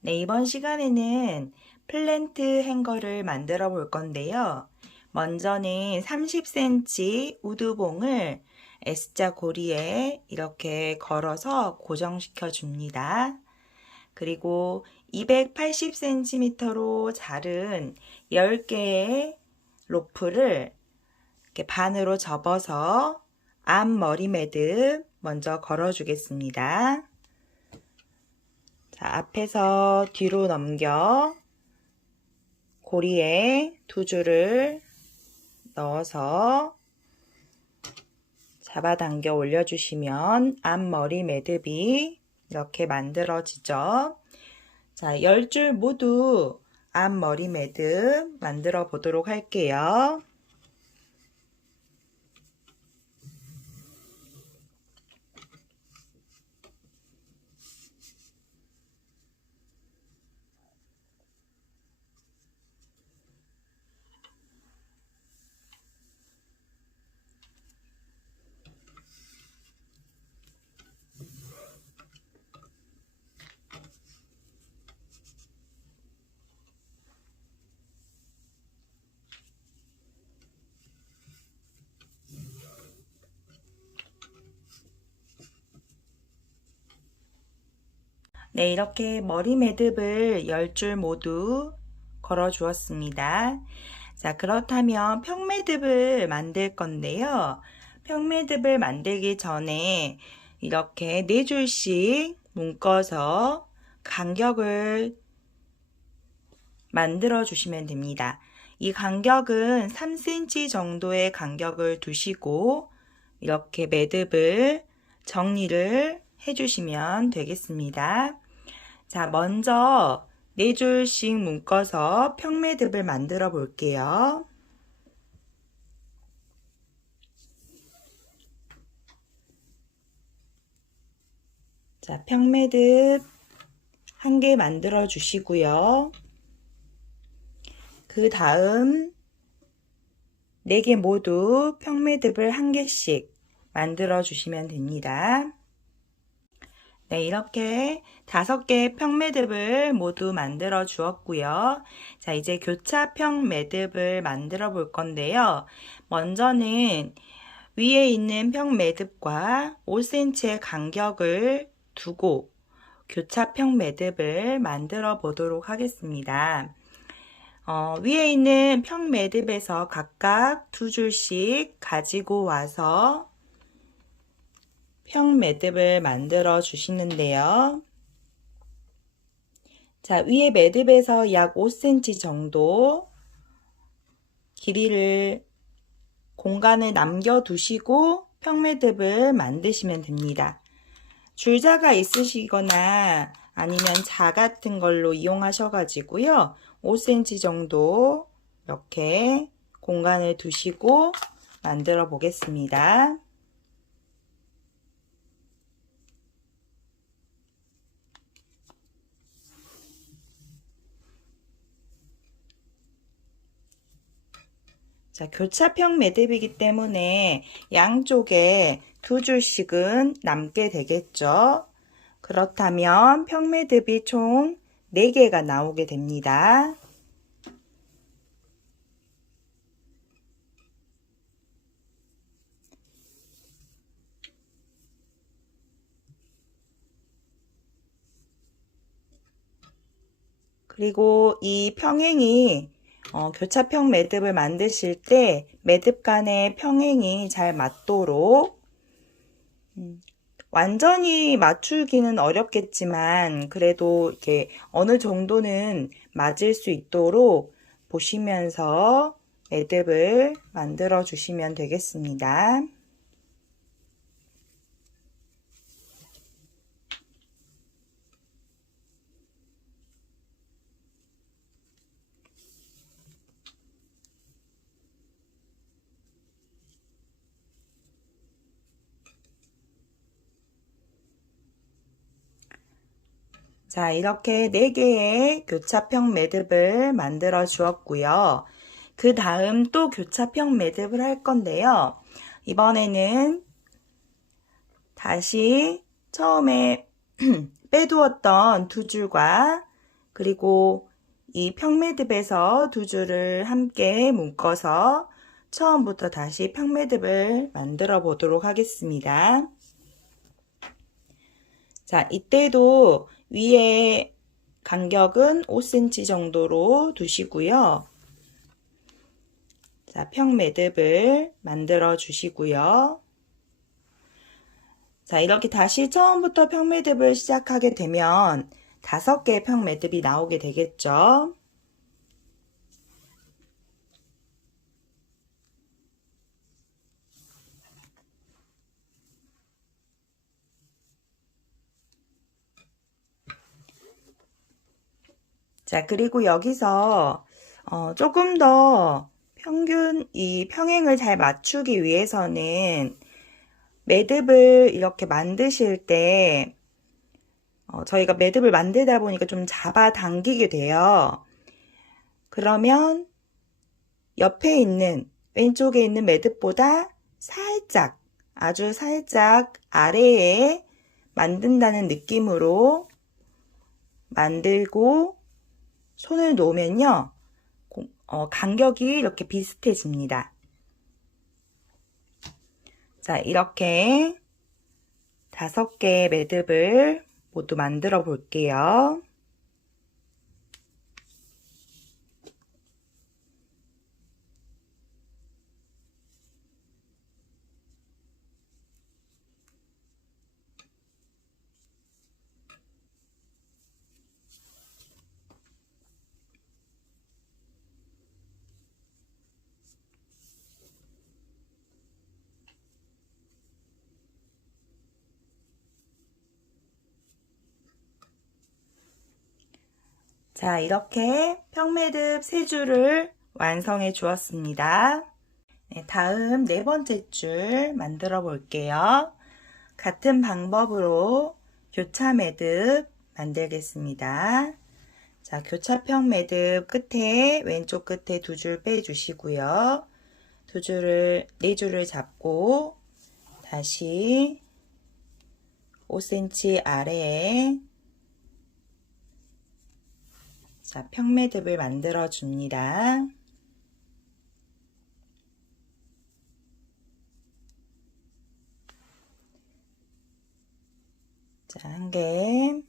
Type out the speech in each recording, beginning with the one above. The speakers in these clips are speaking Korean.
네, 이번 시간에는 플랜트 행거를 만들어 볼 건데요. 먼저는 30cm 우드봉을 S자 고리에 이렇게 걸어서 고정시켜 줍니다. 그리고 280cm로 자른 10개의 로프를 이렇게 반으로 접어서 앞머리 매듭 먼저 걸어 주겠습니다. 자, 앞에서 뒤로 넘겨 고리에 두 줄을 넣어서 잡아당겨 올려주시면 앞머리 매듭이 이렇게 만들어지죠. 자, 10줄 모두 앞머리 매듭 만들어 보도록 할게요. 네, 이렇게 머리 매듭을 10줄 모두 걸어 주었습니다. 자, 그렇다면 평매듭을 만들 건데요. 평매듭을 만들기 전에 이렇게 4줄씩 묶어서 간격을 만들어 주시면 됩니다. 이 간격은 3cm 정도의 간격을 두시고 이렇게 매듭을 정리를 해주시면 되겠습니다. 자, 먼저 4줄씩 묶어서 평매듭을 만들어 볼게요. 자, 평매듭 1개 만들어 주시고요. 그 다음 4개 모두 평매듭을 1개씩 만들어 주시면 됩니다. 네, 이렇게 5개의 평매듭을 모두 만들어 주었고요. 자, 이제 교차 평매듭을 만들어 볼 건데요. 먼저는 위에 있는 평매듭과 5cm의 간격을 두고 교차 평매듭을 만들어 보도록 하겠습니다. 위에 있는 평매듭에서 각각 2줄씩 가지고 와서 평매듭을 만들어 주시는데요. 자, 위에 매듭에서 약 5cm 정도 길이를 공간을 남겨 두시고 평매듭을 만드시면 됩니다. 줄자가 있으시거나 아니면 자 같은 걸로 이용하셔 가지고요. 5cm 정도 이렇게 공간을 두시고 만들어 보겠습니다. 자, 교차평 매듭이기 때문에 양쪽에 2줄씩은 남게 되겠죠. 그렇다면 평매듭이 총 4개가 나오게 됩니다. 그리고 이 평행이 교차평 매듭을 만드실 때 매듭 간의 평행이 잘 맞도록 완전히 맞추기는 어렵겠지만 그래도 이렇게 어느 정도는 맞을 수 있도록 보시면서 매듭을 만들어 주시면 되겠습니다. 자, 이렇게 4개의 교차평 매듭을 만들어 주었고요. 그 다음 또 교차평 매듭을 할 건데요. 이번에는 다시 처음에 빼두었던 두 줄과 그리고 이 평매듭에서 두 줄을 함께 묶어서 처음부터 다시 평매듭을 만들어 보도록 하겠습니다. 자, 이때도 위에 간격은 5cm 정도로 두시고요. 자, 평매듭을 만들어 주시고요. 자, 이렇게 다시 처음부터 평매듭을 시작하게 되면 5개의 평매듭이 나오게 되겠죠. 자, 그리고 여기서 조금 더 이 평행을 잘 맞추기 위해서는 매듭을 이렇게 만드실 때 저희가 매듭을 만들다 보니까 좀 잡아당기게 돼요. 그러면 옆에 있는 왼쪽에 있는 매듭보다 살짝 아주 살짝 아래에 만든다는 느낌으로 만들고 손을 놓으면요 간격이 이렇게 비슷해집니다. 자, 이렇게 5개의 매듭을 모두 만들어 볼게요. 자, 이렇게 평매듭 3줄을 완성해 주었습니다. 네, 다음 4번째 줄 만들어 볼게요. 같은 방법으로 교차 매듭 만들겠습니다. 자, 교차평 매듭 끝에 왼쪽 끝에 2줄 빼주시고요. 4줄을 잡고 다시 5cm 아래에 자, 평매듭을 만들어 줍니다. 자, 1개.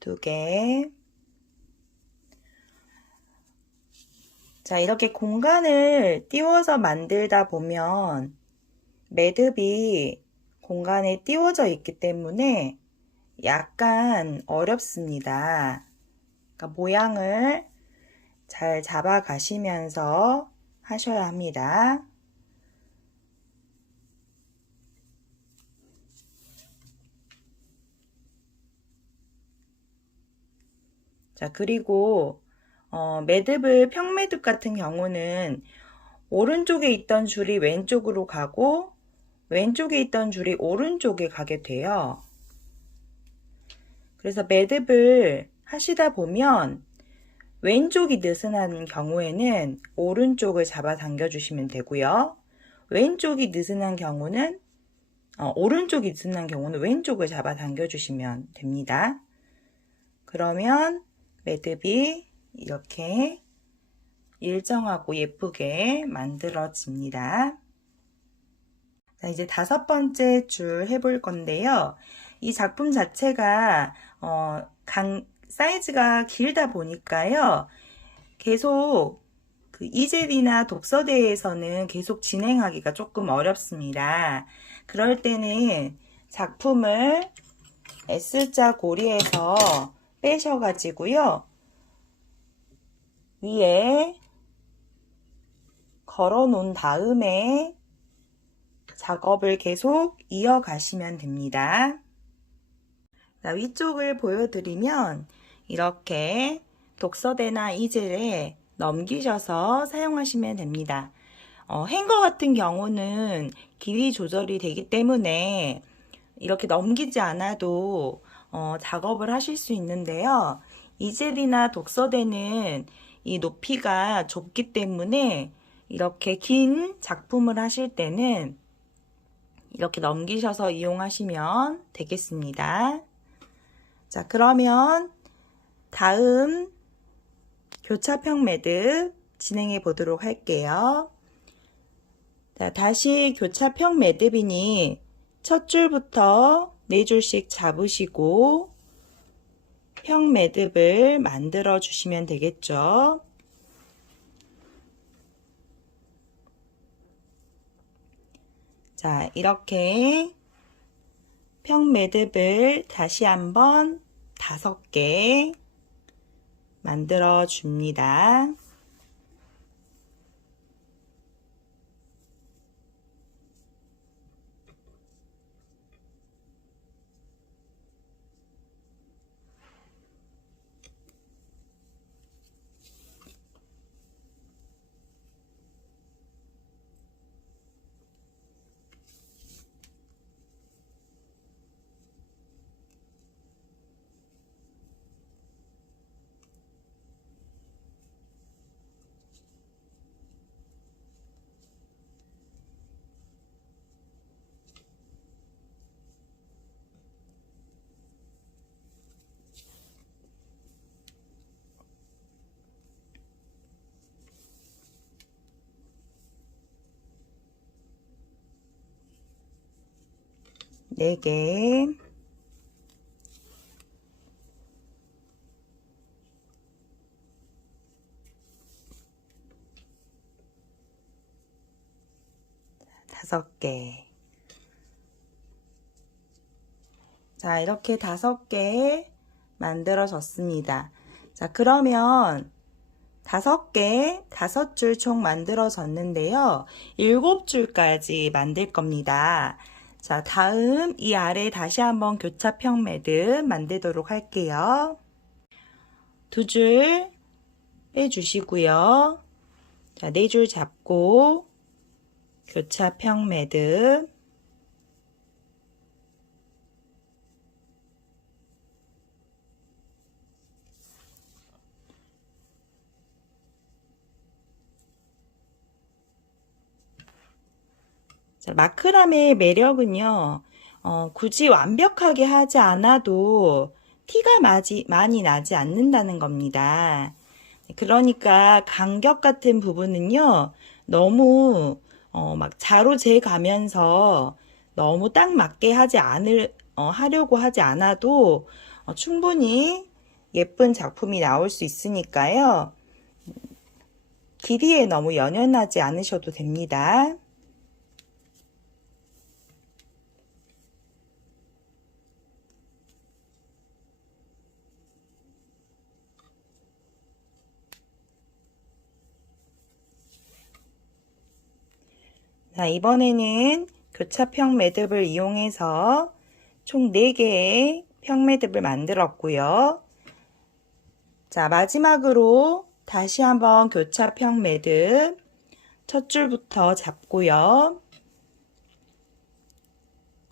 두 개. 자, 이렇게 공간을 띄워서 만들다 보면 매듭이 공간에 띄워져 있기 때문에 약간 어렵습니다. 그러니까 모양을 잘 잡아 가시면서 하셔야 합니다. 자, 그리고 매듭을 평매듭 같은 경우는 오른쪽에 있던 줄이 왼쪽으로 가고 왼쪽에 있던 줄이 오른쪽에 가게 돼요. 그래서 매듭을 하시다 보면 왼쪽이 느슨한 경우에는 오른쪽을 잡아 당겨 주시면 되고요. 왼쪽이 느슨한 경우는 오른쪽이 느슨한 경우는 왼쪽을 잡아 당겨 주시면 됩니다. 그러면 매듭이 이렇게 일정하고 예쁘게 만들어집니다. 자, 이제 5번째 줄 해볼 건데요. 이 작품 자체가 사이즈가 길다 보니까요. 계속 그 이젤이나 독서대에서는 계속 진행하기가 조금 어렵습니다. 그럴 때는 작품을 S자 고리에서 빼셔가지고요. 위에 걸어 놓은 다음에 작업을 계속 이어가시면 됩니다. 자, 위쪽을 보여드리면 이렇게 독서대나 이젤에 넘기셔서 사용하시면 됩니다. 행거 같은 경우는 길이 조절이 되기 때문에 이렇게 넘기지 않아도 작업을 하실 수 있는데요. 이젤이나 독서대는 이 높이가 좁기 때문에 이렇게 긴 작품을 하실 때는 이렇게 넘기셔서 이용하시면 되겠습니다. 자, 그러면 다음 교차평 매듭 진행해 보도록 할게요. 자, 다시 교차평 매듭이니 첫 줄부터 4줄씩 잡으시고 평 매듭을 만들어 주시면 되겠죠. 자, 이렇게 평 매듭을 다시 한번 5개 만들어 줍니다. 네 개. 다섯 개. 자, 이렇게 5개 만들어졌습니다. 자, 그러면 5개, 5줄 총 만들어졌는데요. 7줄까지 만들 겁니다. 자, 다음 이 아래 다시 한번 교차평 매듭 만들도록 할게요. 2줄 빼주시고요. 자, 4줄 잡고 교차평 매듭 자, 마크라메의 매력은요, 굳이 완벽하게 하지 않아도 티가 많이 나지 않는다는 겁니다. 그러니까 간격 같은 부분은요, 너무 막 자로 재가면서 너무 딱 맞게 하려고 하지 않아도 충분히 예쁜 작품이 나올 수 있으니까요. 길이에 너무 연연하지 않으셔도 됩니다. 자, 이번에는 교차평 매듭을 이용해서 총 4개의 평 매듭을 만들었고요. 자, 마지막으로 다시 한번 교차평 매듭 첫 줄부터 잡고요.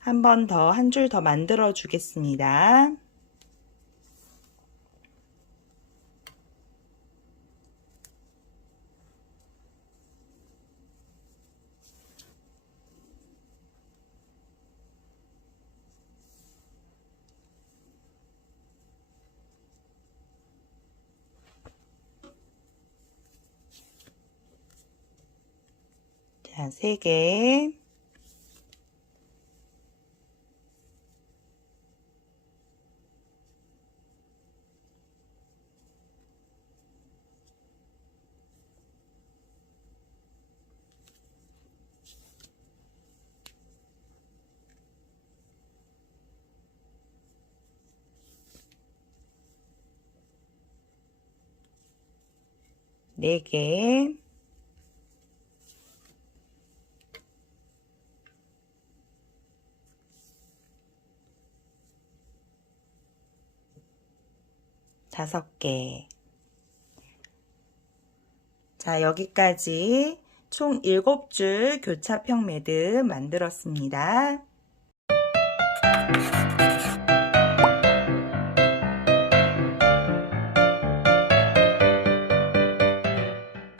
한 줄 더 만들어 주겠습니다. 자, 3개. 네 개. 다섯 개. 자, 여기까지 총 7줄 교차평 매듭 만들었습니다.